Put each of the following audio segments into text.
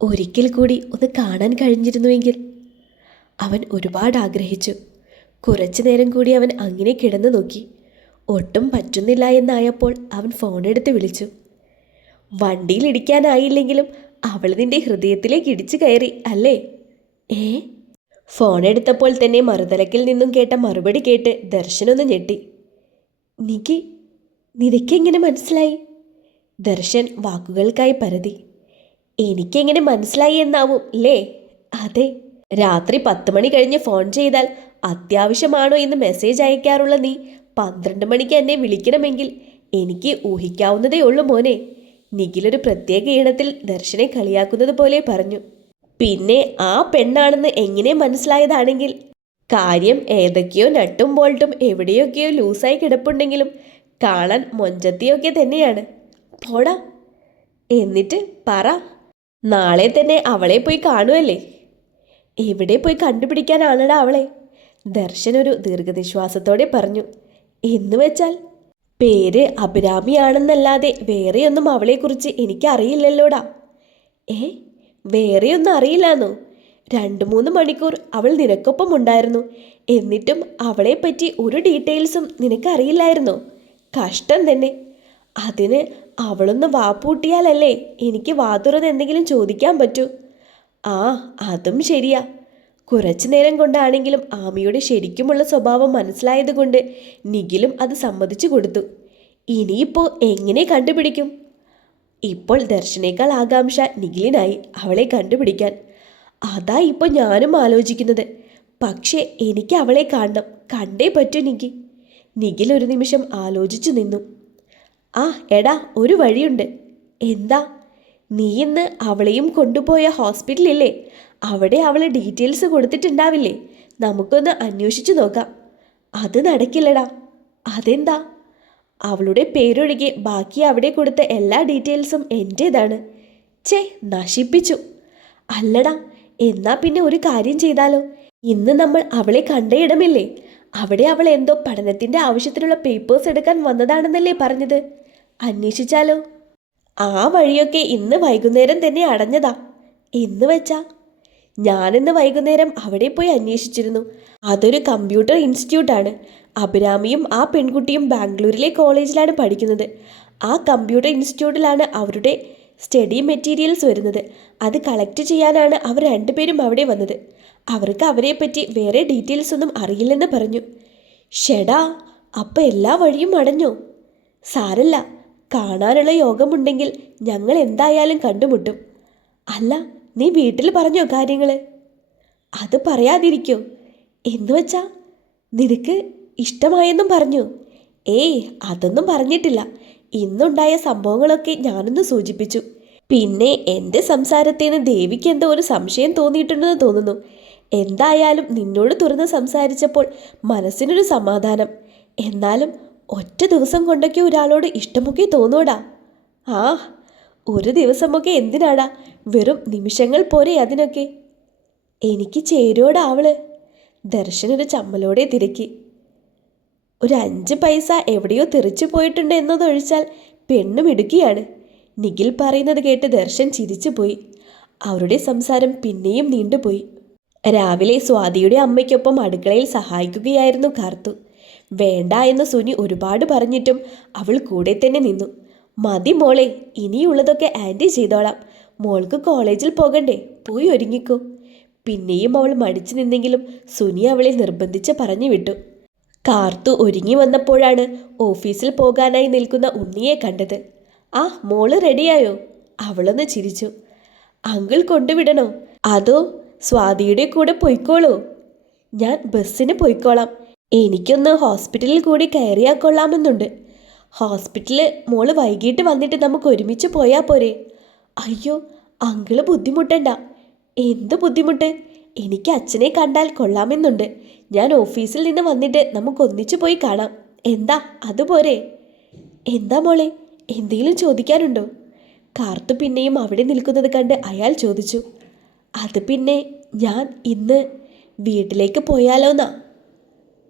ഒരിക്കൽ കൂടി ഒന്ന് കാണാൻ കഴിഞ്ഞിരുന്നുവെങ്കിൽ അവൻ ഒരുപാട് ആഗ്രഹിച്ചു. കുറച്ചു നേരം കൂടി അവൻ അങ്ങനെ കിടന്നു നോക്കി. ഒട്ടും പറ്റുന്നില്ല എന്നായപ്പോൾ അവൻ ഫോണെടുത്ത് വിളിച്ചു. വണ്ടിയിൽ ഇടിക്കാനായില്ലെങ്കിലും അവൾ നിന്റെ ഹൃദയത്തിലേക്ക് ഇടിച്ചു കയറി അല്ലേ? ഏ? ഫോണെടുത്തപ്പോൾ തന്നെ മറുതലക്കിൽ നിന്നും കേട്ട മറുപടി കേട്ട് ദർശനൊന്ന് ഞെട്ടി. നിനക്കെങ്ങനെ മനസ്സിലായി? ദർശൻ വാക്കുകൾക്കായി പരതി. എനിക്കെങ്ങനെ മനസ്സിലായി എന്നാവും അല്ലേ? അതെ, രാത്രി 10 മണി കഴിഞ്ഞ് ഫോൺ ചെയ്താൽ അത്യാവശ്യമാണോ എന്ന് മെസ്സേജ് അയക്കാറുള്ള നീ 12 മണിക്ക് എന്നെ വിളിക്കണമെങ്കിൽ എനിക്ക് ഊഹിക്കാവുന്നതേ ഉള്ളൂ മോനെ. നിഖിലൊരു പ്രത്യേക ഇനത്തിൽ ദർശനെ കളിയാക്കുന്നത് പോലെ പറഞ്ഞു. പിന്നെ ആ പെണ്ണാണെന്ന് എങ്ങനെ മനസ്സിലായതാണെങ്കിൽ കാര്യം ഏതൊക്കെയോ നട്ടും ബോൾട്ടും എവിടെയൊക്കെയോ ലൂസായി കിടപ്പുണ്ടെങ്കിലും കാണാൻ മൊഞ്ചത്തിയൊക്കെ തന്നെയാണ്. പോടാ. എന്നിട്ട് പറ, നാളെ തന്നെ അവളെ പോയി കാണുമല്ലേ? എവിടെ പോയി കണ്ടുപിടിക്കാനാണടാ അവളെ? ദർശൻ ഒരു ദീർഘനിശ്വാസത്തോടെ പറഞ്ഞു. എന്ന് വെച്ചാൽ പേര് അഭിരാമിയാണെന്നല്ലാതെ വേറെയൊന്നും അവളെക്കുറിച്ച് എനിക്കറിയില്ലല്ലോടാ. വേറെയൊന്നും അറിയില്ലാന്നോ? 2-3 മണിക്കൂർ അവൾ നിനക്കൊപ്പം ഉണ്ടായിരുന്നു. എന്നിട്ടും അവളെപ്പറ്റി ഒരു ഡീറ്റെയിൽസും നിനക്കറിയില്ലായിരുന്നോ? കഷ്ടം തന്നെ. അതിന് അവളൊന്ന് വാപ്പൂട്ടിയാലല്ലേ എനിക്ക് വാതുറന്ന് എന്തെങ്കിലും ചോദിക്കാൻ പറ്റൂ. ആ, അതും ശരിയാ. കുറച്ചു നേരം കൊണ്ടാണെങ്കിലും ആമിയുടെ ശരിക്കുമുള്ള സ്വഭാവം മനസ്സിലായതുകൊണ്ട് നിഖിലും അത് സമ്മതിച്ചു കൊടുത്തു. ഇനിയിപ്പോൾ എങ്ങനെ കണ്ടുപിടിക്കും? ഇപ്പോൾ ദർശനേക്കാൾ ആകാംക്ഷ നിഖിലിനായി അവളെ കണ്ടുപിടിക്കാൻ. അതാ ഇപ്പോൾ ഞാനും ആലോചിക്കുന്നത്. പക്ഷേ എനിക്ക് അവളെ കാണണം, കണ്ടേ പറ്റൂ നിഖിൽ ഒരു നിമിഷം ആലോചിച്ചു നിന്നു. ആ എടാ, ഒരു വഴിയുണ്ട്. എന്താ? നീ ഇന്ന് അവളെയും കൊണ്ടുപോയ ഹോസ്പിറ്റലില്ലേ? അവിടെ അവൾ ഡീറ്റെയിൽസ് കൊടുത്തിട്ടുണ്ടാവില്ലേ? നമുക്കൊന്ന് അന്വേഷിച്ചു നോക്കാം. അത് നടക്കില്ലടാ. അതെന്താ? അവളുടെ പേരൊഴികെ ബാക്കി അവിടെ കൊടുത്ത എല്ലാ ഡീറ്റെയിൽസും എൻ്റേതാണ്. നശിപ്പിച്ചു. അല്ലടാ, എന്നാ പിന്നെ ഒരു കാര്യം ചെയ്താലോ? ഇന്ന് നമ്മൾ അവളെ കണ്ട ഇടമില്ലേ? അവിടെ അവൾ എന്തോ പഠനത്തിൻ്റെ ആവശ്യത്തിനുള്ള പേപ്പേഴ്സ് എടുക്കാൻ വന്നതാണെന്നല്ലേ പറഞ്ഞത്? അന്വേഷിച്ചാലോ? ആ വഴിയൊക്കെ ഇന്ന് വൈകുന്നേരം തന്നെ അടഞ്ഞതാ. എന്ന് വെച്ചാ? ഞാനിന്ന് വൈകുന്നേരം അവിടെ പോയി അന്വേഷിച്ചിരുന്നു. അതൊരു കമ്പ്യൂട്ടർ ഇൻസ്റ്റിറ്റ്യൂട്ടാണ്. അഭിരാമിയും ആ പെൺകുട്ടിയും ബാംഗ്ലൂരിലെ കോളേജിലാണ് പഠിക്കുന്നത്. ആ കമ്പ്യൂട്ടർ ഇൻസ്റ്റിറ്റ്യൂട്ടിലാണ് അവരുടെ സ്റ്റഡി മെറ്റീരിയൽസ് വരുന്നത്. അത് കളക്ട് ചെയ്യാനാണ് അവർ 2 പേരും അവിടെ വന്നത്. അവർക്ക് അവരെപ്പറ്റി വേറെ ഡീറ്റെയിൽസ് ഒന്നും അറിയില്ലെന്ന് പറഞ്ഞു. ഷെടാ, അപ്പം എല്ലാ വഴിയും അടഞ്ഞോ? സാരല്ല, കാണാനുള്ള യോഗമുണ്ടെങ്കിൽ ഞങ്ങൾ എന്തായാലും കണ്ടുമുട്ടും. അല്ല, നീ വീട്ടിൽ പറഞ്ഞോ കാര്യങ്ങൾ? അത് പറയാതിരിക്കോ? എന്ന് വെച്ചാ നിനക്ക് ഇഷ്ടമായെന്നും പറഞ്ഞു? അതൊന്നും പറഞ്ഞിട്ടില്ല. ഇന്നുണ്ടായ സംഭവങ്ങളൊക്കെ ഞാനൊന്ന് സൂചിപ്പിച്ചു. പിന്നെ എൻ്റെ സംസാരത്തിൽ നിന്ന് ദേവിക്ക് എന്തോ ഒരു സംശയം തോന്നിയിട്ടുണ്ടെന്ന് തോന്നുന്നു. എന്തായാലും നിന്നോട് തുറന്ന് സംസാരിച്ചപ്പോൾ മനസ്സിനൊരു സമാധാനം. എന്നാലും ഒറ്റ ദിവസം കൊണ്ടൊക്കെ ഒരാളോട് ഇഷ്ടമൊക്കെ തോന്നൂടാ. ആ, ഒരു ദിവസമൊക്കെ എന്തിനാടാ? വെറും നിമിഷങ്ങൾ പോരെ അതിനൊക്കെ. എനിക്ക് ചേരോടാ അവള്. ദർശനൊരു ചമ്മലോടെ തിരക്കി. ഒരു 5 പൈസ എവിടെയോ തെറിച്ചു പോയിട്ടുണ്ട് എന്നതൊഴിച്ചാൽ പെണ്ണും ഇടുക്കിയാണ്. നിഖിൽ പറയുന്നത് കേട്ട് ദർശൻ ചിരിച്ചുപോയി. അവരുടെ സംസാരം പിന്നെയും നീണ്ടുപോയി. രാവിലെ സ്വാതിയുടെ അമ്മയ്ക്കൊപ്പം അടുക്കളയിൽ സഹായിക്കുകയായിരുന്നു കാർത്തു. വേണ്ട എന്ന് സുനി ഒരുപാട് പറഞ്ഞിട്ടും അവൾ കൂടെ തന്നെ നിന്നു. മതി മോളെ, ഇനിയുള്ളതൊക്കെ ആൻറ്റി ചെയ്തോളാം. മോൾക്ക് കോളേജിൽ പോകണ്ടേ? പോയി ഒരുങ്ങിക്കോ. പിന്നെയും അവൾ മടിച്ചു നിന്നെങ്കിലും സുനി അവളെ നിർബന്ധിച്ച് പറഞ്ഞു വിട്ടു. കാർത്തു ഒരുങ്ങി വന്നപ്പോഴാണ് ഓഫീസിൽ പോകാനായി നിൽക്കുന്ന ഉണ്ണിയെ കണ്ടത്. ആ, മോള് റെഡിയായോ? അവളൊന്ന് ചിരിച്ചു. അങ്കിൾ കൊണ്ടുവിടണോ? അതോ സ്വാതിയുടെ കൂടെ പൊയ്ക്കോളൂ? ഞാൻ ബസ്സിന് പൊയ്ക്കോളാം. എനിക്കൊന്ന് ഹോസ്പിറ്റലിൽ കൂടി കയറിയാൽ കൊള്ളാമെന്നുണ്ട്. ഹോസ്പിറ്റലിൽ മോള് വൈകിട്ട് വന്നിട്ട് നമുക്ക് ഒരുമിച്ച് പോയാൽ പോരെ? അയ്യോ, അങ്കിള് ബുദ്ധിമുട്ടണ്ട. എന്ത് ബുദ്ധിമുട്ട്? എനിക്ക് അച്ഛനെ കണ്ടാൽ കൊള്ളാമെന്നുണ്ട്. ഞാൻ ഓഫീസിൽ നിന്ന് വന്നിട്ട് നമുക്കൊന്നിച്ചു പോയി കാണാം. എന്താ, അതുപോരെ? എന്താ മോളെ, എന്തെങ്കിലും ചോദിക്കാനുണ്ടോ? കാർത്തു പിന്നെയും അവിടെ നിൽക്കുന്നത് കണ്ട് അയാൾ ചോദിച്ചു. അത് പിന്നെ ഞാൻ ഇന്ന് വീട്ടിലേക്ക് പോയാലോന്നാ.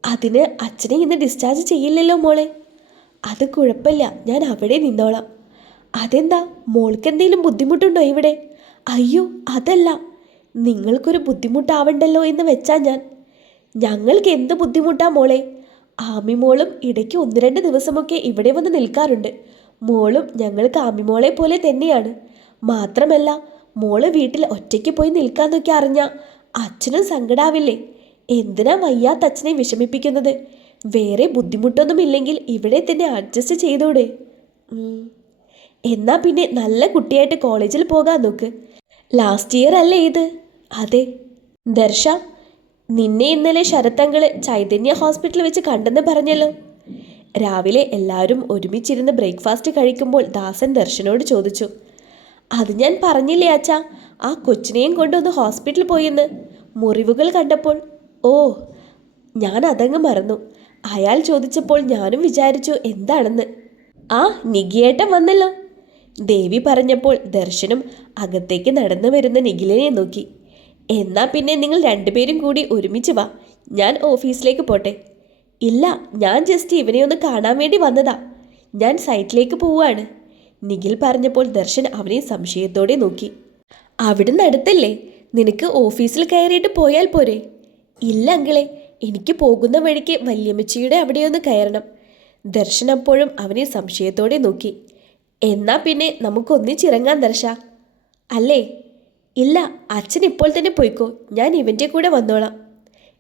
അതിന് അച്ഛനെ ഇന്ന് ഡിസ്ചാർജ് ചെയ്യില്ലല്ലോ മോളെ. അത് കുഴപ്പമില്ല, ഞാൻ അവിടെ നിന്നോളാം. അതെന്താ, മോൾക്ക് എന്തെങ്കിലും ബുദ്ധിമുട്ടുണ്ടോ ഇവിടെ? അയ്യോ അതല്ല, നിങ്ങൾക്കൊരു ബുദ്ധിമുട്ടാവണ്ടല്ലോ എന്ന് വെച്ചാ ഞങ്ങൾക്ക് എന്ത് ബുദ്ധിമുട്ടാ മോളെ. ആമിമോളും ഇടയ്ക്ക് 1-2 ദിവസമൊക്കെ ഇവിടെ വന്ന് നിൽക്കാറുണ്ട്. മോളും ഞങ്ങൾക്ക് ആമിമോളെ പോലെ തന്നെയാണ്. മാത്രമല്ല, മോള് വീട്ടിൽ ഒറ്റയ്ക്ക് പോയി നിൽക്കാന്നൊക്കെ അറിഞ്ഞാ അച്ഛനും സങ്കടാവില്ലേ? എന്തിനാ വയ്യാത്ത അച്ഛനെ വിഷമിപ്പിക്കുന്നത്? വേറെ ബുദ്ധിമുട്ടൊന്നുമില്ലെങ്കിൽ ഇവിടെ തന്നെ അഡ്ജസ്റ്റ് ചെയ്തൂടെ? എന്നാ പിന്നെ നല്ല കുട്ടിയായിട്ട് കോളേജിൽ പോകാൻ നോക്ക്. ലാസ്റ്റ് ഇയർ അല്ലേ ഇത്? അതെ. ദർശ, നിന്നെ ഇന്നലെ ശരത്തങ്കള് ചൈതന്യ ഹോസ്പിറ്റലിൽ വെച്ച് കണ്ടെന്ന് പറഞ്ഞല്ലോ. രാവിലെ എല്ലാവരും ഒരുമിച്ചിരുന്ന് ബ്രേക്ക്ഫാസ്റ്റ് കഴിക്കുമ്പോൾ ദാസൻ ദർശനോട് ചോദിച്ചു. അത് ഞാൻ പറഞ്ഞില്ലേ അച്ഛാ, ആ കൊച്ചിനെയും കൊണ്ടൊന്ന് ഹോസ്പിറ്റലിൽ പോയെന്ന്. മുറിവുകൾ കണ്ടപ്പോൾ. ഓ, ഞാൻ അതങ്ങ് മറന്നു. അയാൾ ചോദിച്ചപ്പോൾ ഞാനും വിചാരിച്ചു എന്താണെന്ന്. ആ, നികിയേട്ടൻ വന്നല്ലോ. ദേവി പറഞ്ഞപ്പോൾ ദർശനും അകത്തേക്ക് നടന്നു വരുന്ന നിഖിലിനെ നോക്കി. എന്നാ പിന്നെ നിങ്ങൾ രണ്ടുപേരും കൂടി ഒരുമിച്ച് വാ, ഞാൻ ഓഫീസിലേക്ക് പോട്ടെ. ഇല്ല, ഞാൻ ജസ്റ്റ് ഇവനെ ഒന്ന് കാണാൻ വേണ്ടി വന്നതാ. ഞാൻ സൈറ്റിലേക്ക് പോവാണ്. നിഖിൽ പറഞ്ഞപ്പോൾ ദർശൻ അവനെ സംശയത്തോടെ നോക്കി. അവിടുന്ന് അടുത്തല്ലേ, നിനക്ക് ഓഫീസിൽ കയറിയിട്ട് പോയാൽ പോരെ? ഇല്ല അങ്കിളെ, എനിക്ക് പോകുന്ന വഴിക്ക് വല്യമ്മച്ചിയുടെ അവിടെയൊന്ന് കയറണം. ദർശൻ അപ്പോഴും അവനെ സംശയത്തോടെ നോക്കി. എന്നാ പിന്നെ നമുക്കൊന്നിച്ചിറങ്ങാൻ ദർശ. അല്ലേ? ഇല്ല, അച്ഛൻ ഇപ്പോൾ തന്നെ പോയിക്കോ, ഞാൻ ഇവൻ്റെ കൂടെ വന്നോളാം.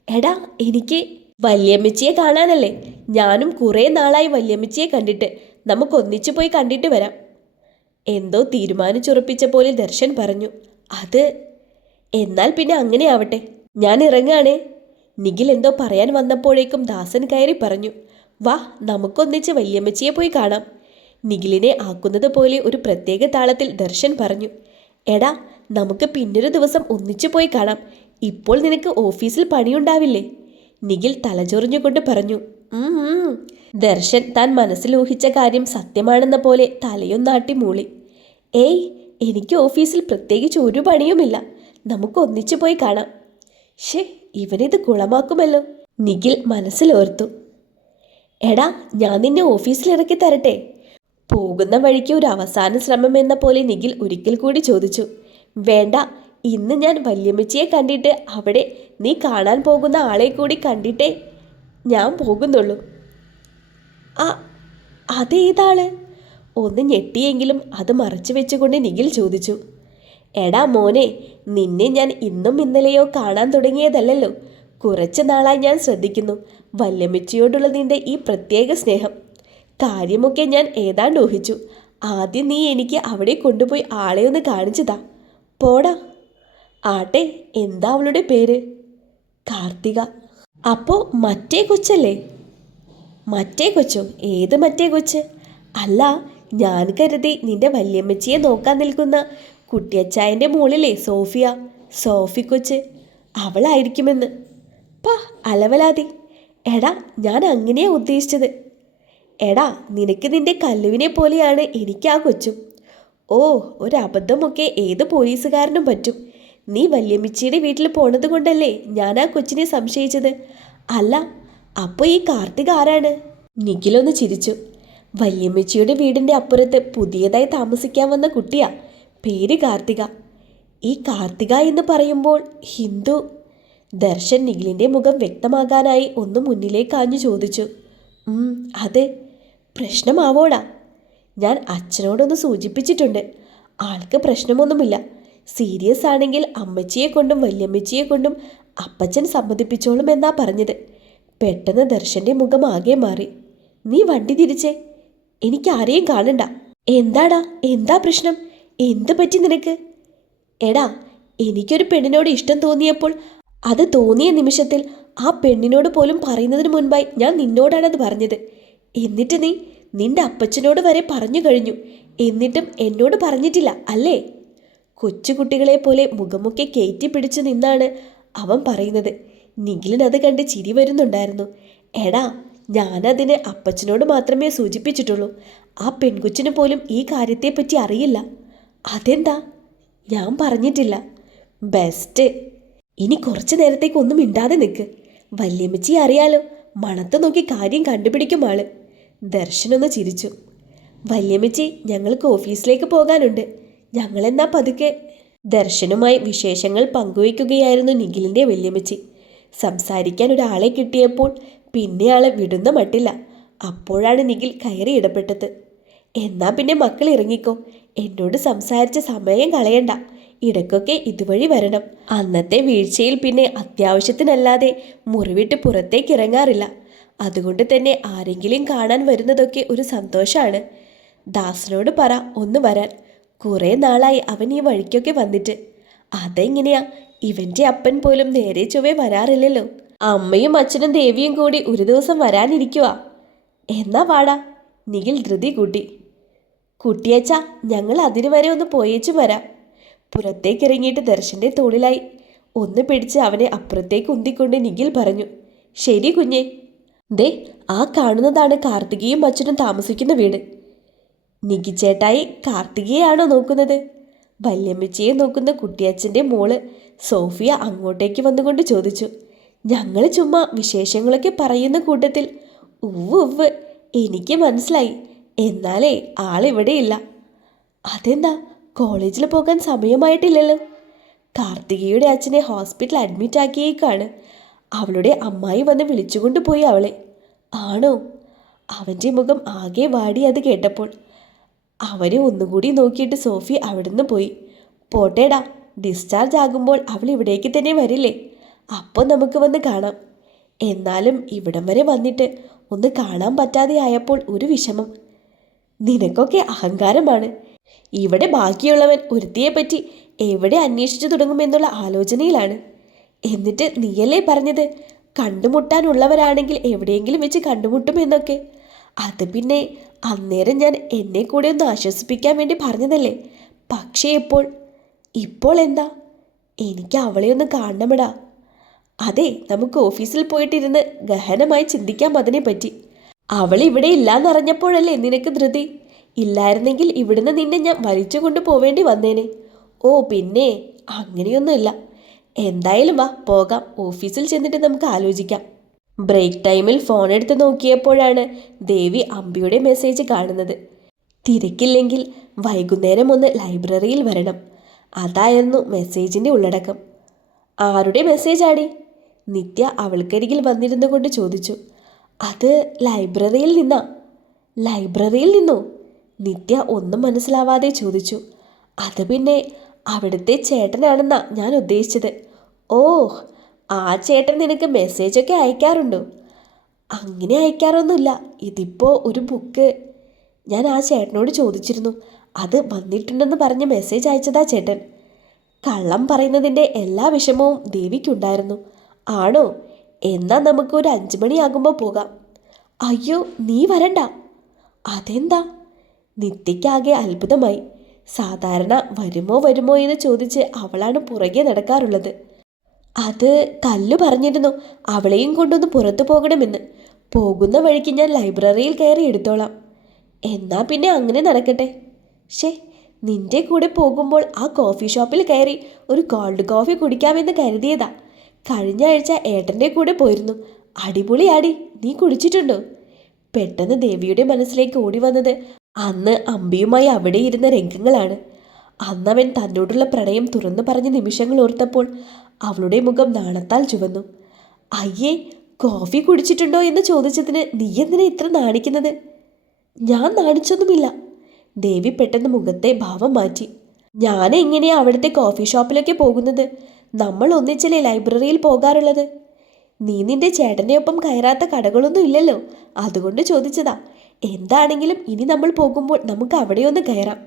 എടാ, എനിക്ക് വല്യമ്മച്ചിയെ കാണാനല്ലേ. ഞാനും കുറേ നാളായി വല്യമ്മച്ചിയെ കണ്ടിട്ട്. നമുക്കൊന്നിച്ചു പോയി കണ്ടിട്ട് വരാം. എന്തോ തീരുമാനിച്ചുറപ്പിച്ച പോലെ ദർശൻ പറഞ്ഞു. അത് എന്നാൽ പിന്നെ അങ്ങനെ ആവട്ടെ, ഞാൻ ഇറങ്ങാണേ. നിഖിൽ എന്തോ പറയാൻ വന്നപ്പോഴേക്കും ദാസൻ കയറി പറഞ്ഞു. വാ, നമുക്കൊന്നിച്ച് വല്യമ്മച്ചിയെ പോയി കാണാം. നിഖിലിനെ ആക്കുന്നത് പോലെ ഒരു പ്രത്യേക താളത്തിൽ ദർശൻ പറഞ്ഞു. എടാ, നമുക്ക് പിന്നൊരു ദിവസം ഒന്നിച്ചു പോയി കാണാം. ഇപ്പോൾ നിനക്ക് ഓഫീസിൽ പണിയുണ്ടാവില്ലേ? നിഖിൽ തലചൊറിഞ്ഞുകൊണ്ട് പറഞ്ഞു. ദർശൻ താൻ മനസ്സിൽ ഊഹിച്ച കാര്യം സത്യമാണെന്ന പോലെ തലയൊന്നാട്ടി മൂളി. ഏയ്, എനിക്ക് ഓഫീസിൽ പ്രത്യേകിച്ച് ഒരു പണിയുമില്ല. നമുക്ക് ഒന്നിച്ചു പോയി കാണാം. ഷേ, ഇവനിത് കുളമാക്കുമല്ലോ, നിഖിൽ മനസ്സിലോർത്തു. എടാ, ഞാൻ നിന്നെ ഓഫീസിൽ ഇറക്കി തരട്ടെ? പോകുന്ന വഴിക്ക് ഒരു അവസാന ശ്രമം എന്ന പോലെ നിഖിൽ ഒരിക്കൽ കൂടി ചോദിച്ചു. വേണ്ട, ഇന്ന് ഞാൻ വല്യമ്മച്ചിയെ കണ്ടിട്ട് അവിടെ നീ കാണാൻ പോകുന്ന ആളെ കൂടി കണ്ടിട്ടേ ഞാൻ പോകുന്നുള്ളൂ. ആ, അതേതാള്? ഒന്ന് ഞെട്ടിയെങ്കിലും അത് മറച്ചു വെച്ചുകൊണ്ട് നിഖിൽ ചോദിച്ചു. എടാ മോനെ, നിന്നെ ഞാൻ ഇന്നും ഇന്നലെയോ കാണാൻ തുടങ്ങിയതല്ലല്ലോ. കുറച്ച് നാളായി ഞാൻ ശ്രദ്ധിക്കുന്നു വല്യമ്മച്ചിയോടുള്ള നിന്റെ ഈ പ്രത്യേക സ്നേഹം. കാര്യമൊക്കെ ഞാൻ ഏതാണ്ട് ഊഹിച്ചു. ആദ്യം നീ എനിക്ക് അവിടെ കൊണ്ടുപോയി ആളെ ഒന്ന് കാണിച്ചതാ. പോടാ. ആട്ടെ, എന്താ അവളുടെ പേര്? കാർത്തിക. അപ്പോ മറ്റേ കൊച്ചല്ലേ? മറ്റേ കൊച്ചോ? ഏത് മറ്റേ കൊച്ച്? അല്ല, ഞാൻ കരുതി നിന്റെ വല്യമ്മച്ചിയെ നോക്കാൻ നിൽക്കുന്ന കുട്ടിയച്ചായൻ്റെ മോളിലെ സോഫി കൊച്ച്, അവളായിരിക്കുമെന്ന്. പാ, അലവലാതി. എടാ, ഞാൻ അങ്ങനെയാ ഉദ്ദേശിച്ചത്. എടാ, നിനക്ക് നിന്റെ കല്ലുവിനെ പോലെയാണ് എനിക്ക് ആ കൊച്ചും. ഓ, ഒരബദ്ധമൊക്കെ ഏത് പോലീസുകാരനും പറ്റും. നീ വല്യമ്മച്ചിയുടെ വീട്ടിൽ പോണത് കൊണ്ടല്ലേ ഞാൻ ആ കൊച്ചിനെ സംശയിച്ചത്. അല്ല, അപ്പോൾ ഈ കാർത്തിക ആരാണ്? നിഖിലൊന്ന് ചിരിച്ചു. വല്യമ്മച്ചിയുടെ വീടിൻ്റെ അപ്പുറത്ത് പുതിയതായി താമസിക്കാൻ വന്ന കുട്ടിയാ. പേര് കാർത്തിക. ഈ കാർത്തിക എന്ന് പറയുമ്പോൾ ഹിന്ദു? ദർശൻ നിഖിലിൻ്റെ മുഖം വ്യക്തമാകാനായി ഒന്ന് മുന്നിലേക്ക് ആഞ്ഞു ചോദിച്ചു. അതെ. പ്രശ്നമാവോടാ? ഞാൻ അച്ഛനോടൊന്ന് സൂചിപ്പിച്ചിട്ടുണ്ട്. ആൾക്ക് പ്രശ്നമൊന്നുമില്ല. സീരിയസ് ആണെങ്കിൽ അമ്മച്ചിയെ കൊണ്ടും വല്യമ്മച്ചിയെ കൊണ്ടും അപ്പച്ചൻ സമ്മതിപ്പിച്ചോളും എന്നാ പറഞ്ഞത്. പെട്ടെന്ന് ദർശൻ്റെ മുഖം ആകെ മാറി. നീ വണ്ടി തിരിച്ചേ, എനിക്ക് ആരെയും കാണണ്ട. എന്താടാ, എന്താ പ്രശ്നം? എന്ത് പറ്റി നിനക്ക്? എടാ, എനിക്കൊരു പെണ്ണിനോട് ഇഷ്ടം തോന്നിയപ്പോൾ അത് തോന്നിയ നിമിഷത്തിൽ ആ പെണ്ണിനോട് പോലും പറയുന്നതിന് മുൻപായി ഞാൻ നിന്നോടാണത് പറഞ്ഞത്. എന്നിട്ട് നീ നിന്റെ അപ്പച്ചനോട് വരെ പറഞ്ഞു കഴിഞ്ഞു. എന്നിട്ടും എന്നോട് പറഞ്ഞിട്ടില്ല അല്ലേ? കൊച്ചുകുട്ടികളെ പോലെ മുഖമൊക്കെ കയറ്റി പിടിച്ചു നിന്നാണ് അവൻ പറയുന്നത്. നിഖിലിനത് കണ്ട് ചിരി വരുന്നുണ്ടായിരുന്നു. എടാ, ഞാനതിന് അപ്പച്ചനോട് മാത്രമേ സൂചിപ്പിച്ചിട്ടുള്ളൂ. ആ പെൺകൊച്ചിന് പോലും ഈ കാര്യത്തെപ്പറ്റി അറിയില്ല. അതെന്താ? ഞാൻ പറഞ്ഞിട്ടില്ല. ബെസ്റ്റ്. ഇനി കുറച്ചു നേരത്തേക്ക് ഒന്നും മിണ്ടാതെ നിൽക്ക്. വല്യമ്മച്ചി അറിയാലോ, മണത്ത് നോക്കി കാര്യം കണ്ടുപിടിക്കും ആള്. ദർശനൊന്ന് ചിരിച്ചു. വല്യമ്മച്ചി, ഞങ്ങൾക്ക് ഓഫീസിലേക്ക് പോകാനുണ്ട്. ഞങ്ങളെന്നാ പതുക്കെ. ദർശനുമായി വിശേഷങ്ങൾ പങ്കുവയ്ക്കുകയായിരുന്നു നിഖിലിൻ്റെ വല്യമ്മച്ചി. സംസാരിക്കാൻ ഒരാളെ കിട്ടിയപ്പോൾ പിന്നെ ആളെ വിടുന്ന മട്ടില്ല. അപ്പോഴാണ് നിഖിൽ കയറി ഇടപെട്ടത്. എന്നാ പിന്നെ മക്കൾ ഇറങ്ങിക്കോ, എന്നോട് സംസാരിച്ച സമയം കളയണ്ട, ഇടയ്ക്കൊക്കെ ഇതുവഴി വരണം. അന്നത്തെ വീഴ്ചയിൽ പിന്നെ അത്യാവശ്യത്തിനല്ലാതെ മുറിവിട്ട് പുറത്തേക്ക് ഇറങ്ങാറില്ല. അതുകൊണ്ട് തന്നെ ആരെങ്കിലും കാണാൻ വരുന്നതൊക്കെ ഒരു സന്തോഷമാണ്. ദാസിനോട് പറ ഒന്ന് വരാൻ. കുറേ നാളായി അവൻ ഈ വഴിക്കൊക്കെ വന്നിട്ട്. അതെങ്ങനെയാ, ഇവൻ്റെ അപ്പൻ പോലും നേരെ ചൊവ്വേ വരാറില്ലല്ലോ. അമ്മയും അച്ഛനും ദേവിയും കൂടി ഒരു ദിവസം വരാനിരിക്കുക. എന്നാ വാടാ. നിഖിൽ ധൃതി കൂട്ടി. കുട്ടിയച്ച, ഞങ്ങൾ അതിനു വരെ ഒന്ന് പോയേച്ചു വരാം. പുറത്തേക്കിറങ്ങിയിട്ട് ദർശൻ്റെ തോളിലായി ഒന്ന് പിടിച്ച് അവനെ അപ്പുറത്തേക്ക് ഉന്തിക്കൊണ്ട് നിഖിൽ പറഞ്ഞു. ശരി കുഞ്ഞേ. ദേ, ആ കാണുന്നതാണ് കാർത്തികയും അച്ഛനും താമസിക്കുന്ന വീട്. നിഖിച്ചേട്ടായി കാർത്തികയാണോ നോക്കുന്നത്? വല്യമ്മച്ചിയെ നോക്കുന്ന കുട്ടിയച്ഛൻ്റെ മോള് സോഫിയ അങ്ങോട്ടേക്ക് വന്നുകൊണ്ട് ചോദിച്ചു. ഞങ്ങൾ ചുമ്മാ വിശേഷങ്ങളൊക്കെ പറയുന്ന കൂട്ടത്തിൽ ഉവ്വ് എനിക്ക് മനസ്സിലായി. എന്നാലേ ആളിവിടെയില്ല. അതെന്താ, കോളേജിൽ പോകാൻ സമയമായിട്ടില്ലല്ലോ? കാർത്തികയുടെ അച്ഛനെ ഹോസ്പിറ്റൽ അഡ്മിറ്റ് ആക്കിയേക്കാണ്. അവളുടെ അമ്മായി വന്ന് വിളിച്ചുകൊണ്ട് പോയി അവളെ. ആണോ? അവൻ്റെ മുഖം ആകെ വാടി അത് കേട്ടപ്പോൾ. അവരെ ഒന്നുകൂടി നോക്കിയിട്ട് സോഫി അവിടുന്ന് പോയി. പോട്ടേടാ, ഡിസ്ചാർജ് ആകുമ്പോൾ അവൾ ഇവിടേക്ക് തന്നെ വരില്ലേ? അപ്പോൾ നമുക്ക് വന്ന് കാണാം. എന്നാലും ഇവിടം വരെ വന്നിട്ട് ഒന്ന് കാണാൻ പറ്റാതെ ആയപ്പോൾ ഒരു വിഷമം. നിനക്കൊക്കെ അഹങ്കാരമാണ്. ഇവിടെ ബാക്കിയുള്ളവൻ ഒരുത്തിയെപ്പറ്റി എവിടെ അന്വേഷിച്ചു തുടങ്ങുമെന്നുള്ള ആലോചനയിലാണ്. എന്നിട്ട് നീയല്ലേ പറഞ്ഞത് കണ്ടുമുട്ടാനുള്ളവരാണെങ്കിൽ എവിടെയെങ്കിലും വെച്ച് കണ്ടുമുട്ടുമെന്നൊക്കെ? അത് പിന്നെ അന്നേരം ഞാൻ എന്നെ കൂടെ ഒന്ന് ആശ്വസിപ്പിക്കാൻ വേണ്ടി പറഞ്ഞതല്ലേ. പക്ഷേ ഇപ്പോൾ എന്താ? എനിക്ക് അവളെ ഒന്ന് കാണണമെടാ. അതെ, നമുക്ക് ഓഫീസിൽ പോയിട്ടിരുന്ന് ഗഹനമായി ചിന്തിക്കാം അതിനെപ്പറ്റി. അവൾ ഇവിടെ ഇല്ലാന്നറിഞ്ഞപ്പോഴല്ലേ നിനക്ക് ധൃതി? ഇല്ലായിരുന്നെങ്കിൽ ഇവിടുന്ന് നിന്നെ ഞാൻ വലിച്ചു കൊണ്ട് പോവേണ്ടി വന്നേനെ. ഓ പിന്നെ അങ്ങനെയൊന്നുമില്ല. എന്തായാലും വാ പോകാം, ഓഫീസിൽ ചെന്നിട്ട് നമുക്ക് ആലോചിക്കാം. ബ്രേക്ക് ടൈമിൽ ഫോൺ എടുത്ത് നോക്കിയപ്പോഴാണ് ദേവി അമ്പിയുടെ മെസ്സേജ് കാണുന്നത്. തിരക്കില്ലെങ്കിൽ വൈകുന്നേരം ഒന്ന് ലൈബ്രറിയിൽ വരണം. അതായിരുന്നു മെസ്സേജിൻ്റെ ഉള്ളടക്കം. ആരുടെ മെസ്സേജ് ആടി? നിത്യ അവൾക്കരികിൽ വന്നിരുന്നു കൊണ്ട് ചോദിച്ചു. അത് ലൈബ്രറിയിൽ നിന്നാ. ലൈബ്രറിയിൽ നിന്നോ? നിത്യ ഒന്നും മനസ്സിലാവാതെ ചോദിച്ചു. അത് പിന്നെ അവിടുത്തെ ചേട്ടനാണെന്നാ ഞാൻ ഉദ്ദേശിച്ചത്. ഓ, ആ ചേട്ടൻ നിനക്ക് മെസ്സേജൊക്കെ അയക്കാറുണ്ടോ? അങ്ങനെ അയക്കാറൊന്നുമില്ല. ഇതിപ്പോൾ ഒരു ബുക്ക്. ഞാൻ ആ ചേട്ടനോട് ചോദിച്ചിരുന്നു. അത് വന്നിട്ടുണ്ടെന്ന് പറഞ്ഞ് മെസ്സേജ് അയച്ചതാ ചേട്ടൻ. കള്ളം പറയുന്നതിൻ്റെ എല്ലാ വിഷമവും ദേവിക്കുണ്ടായിരുന്നു. ആണോ? എന്നാൽ നമുക്ക് ഒരു 5 മണിയാകുമ്പോൾ പോകാം. അയ്യോ, നീ വരണ്ട. അതെന്താ? നിത്യയ്ക്കാകെ അത്ഭുതമായി. സാധാരണ വരുമോ എന്ന് ചോദിച്ച് അവളാണ് പുറകെ നടക്കാറുള്ളത്. അത് കല്ലു പറഞ്ഞിരുന്നു അവളെയും കൊണ്ടൊന്ന് പുറത്തു പോകണമെന്ന്. പോകുന്ന വഴിക്ക് ഞാൻ ലൈബ്രറിയിൽ കയറി എടുത്തോളാം. എന്നാ പിന്നെ അങ്ങനെ നടക്കട്ടെ. നിന്റെ കൂടെ പോകുമ്പോൾ ആ കോഫി ഷോപ്പിൽ കയറി ഒരു കോൾഡ് കോഫി കുടിക്കാമെന്ന് കരുതിയതാ. കഴിഞ്ഞ ആഴ്ച ഏട്ടൻ്റെ കൂടെ പോയിരുന്നു. അടിപൊളിയാടി. നീ കുടിച്ചിട്ടുണ്ടോ? പെട്ടെന്ന് ദേവിയുടെ മനസ്സിലേക്ക് ഓടി വന്നത് അന്ന് അമ്പിയുമായി അവിടെ ഇരുന്ന രംഗങ്ങളാണ്. അന്നവൻ തന്നോടുള്ള പ്രണയം തുറന്നു പറഞ്ഞ നിമിഷങ്ങൾ ഓർത്തപ്പോൾ അവളുടെ മുഖം നാണത്താൽ ചുവന്നു. അയ്യേ, കോഫി കുടിച്ചിട്ടുണ്ടോ എന്ന് ചോദിച്ചതിന് നീ എന്തിനാ ഇത്ര നാണിക്കുന്നത്? ഞാൻ നാണിച്ചൊന്നുമില്ല. ദേവി പെട്ടെന്ന് മുഖത്തെ ഭാവം മാറ്റി. ഞാൻ എങ്ങനെയാ അവിടുത്തെ കോഫി ഷോപ്പിലൊക്കെ പോകുന്നത്? നമ്മൾ ഒന്നിച്ചല്ലേ ലൈബ്രറിയിൽ പോകാറുള്ളത്. നീ നിന്റെ ചേട്ടൻ്റെ ഒപ്പം കയറാത്ത കടകളൊന്നും ഇല്ലല്ലോ, അതുകൊണ്ട് ചോദിച്ചതാ. എന്താണെങ്കിലും ഇനി നമ്മൾ പോകുമ്പോൾ നമുക്ക് അവിടെയൊന്ന് കയറാം.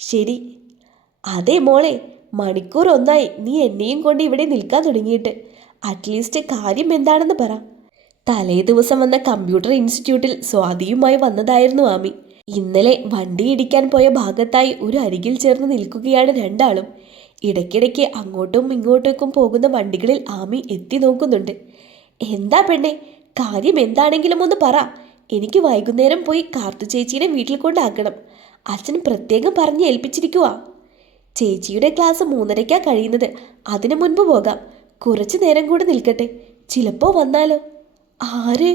ശരി. അതെ മോളെ, മണിക്കൂർ ഒന്നായി നീ എന്നെയും കൊണ്ട് ഇവിടെ നിൽക്കാൻ തുടങ്ങിയിട്ട്. അറ്റ്ലീസ്റ്റ് കാര്യം എന്താണെന്ന് പറ. തലേ ദിവസം വന്ന കമ്പ്യൂട്ടർ ഇൻസ്റ്റിറ്റ്യൂട്ടിൽ സ്വാതിയുമായി വന്നതായിരുന്നു ആമി. ഇന്നലെ വണ്ടി ഇടിക്കാൻ പോയ ഭാഗത്തായി ഒരു അരികിൽ ചേർന്ന് നിൽക്കുകയാണ് രണ്ടാളും. ഇടയ്ക്കിടയ്ക്ക് അങ്ങോട്ടും ഇങ്ങോട്ടേക്കും പോകുന്ന വണ്ടികളിൽ ആമി എത്തി നോക്കുന്നുണ്ട്. എന്താ പെണ്ണെ, കാര്യം എന്താണെങ്കിലും ഒന്ന് പറ. എനിക്ക് വൈകുന്നേരം പോയി കാർത്തു ചേച്ചീനെ വീട്ടിൽ കൊണ്ടാക്കണം. അച്ഛൻ പ്രത്യേകം പറഞ്ഞ് ഏൽപ്പിച്ചിരിക്കുവാ. ചേച്ചിയുടെ ക്ലാസ് 3:30 കഴിയുന്നത്. അതിനു മുൻപ് പോകാം. കുറച്ചു നേരം കൂടി നിൽക്കട്ടെ. ചിലപ്പോൾ വന്നാലോ? ആര്?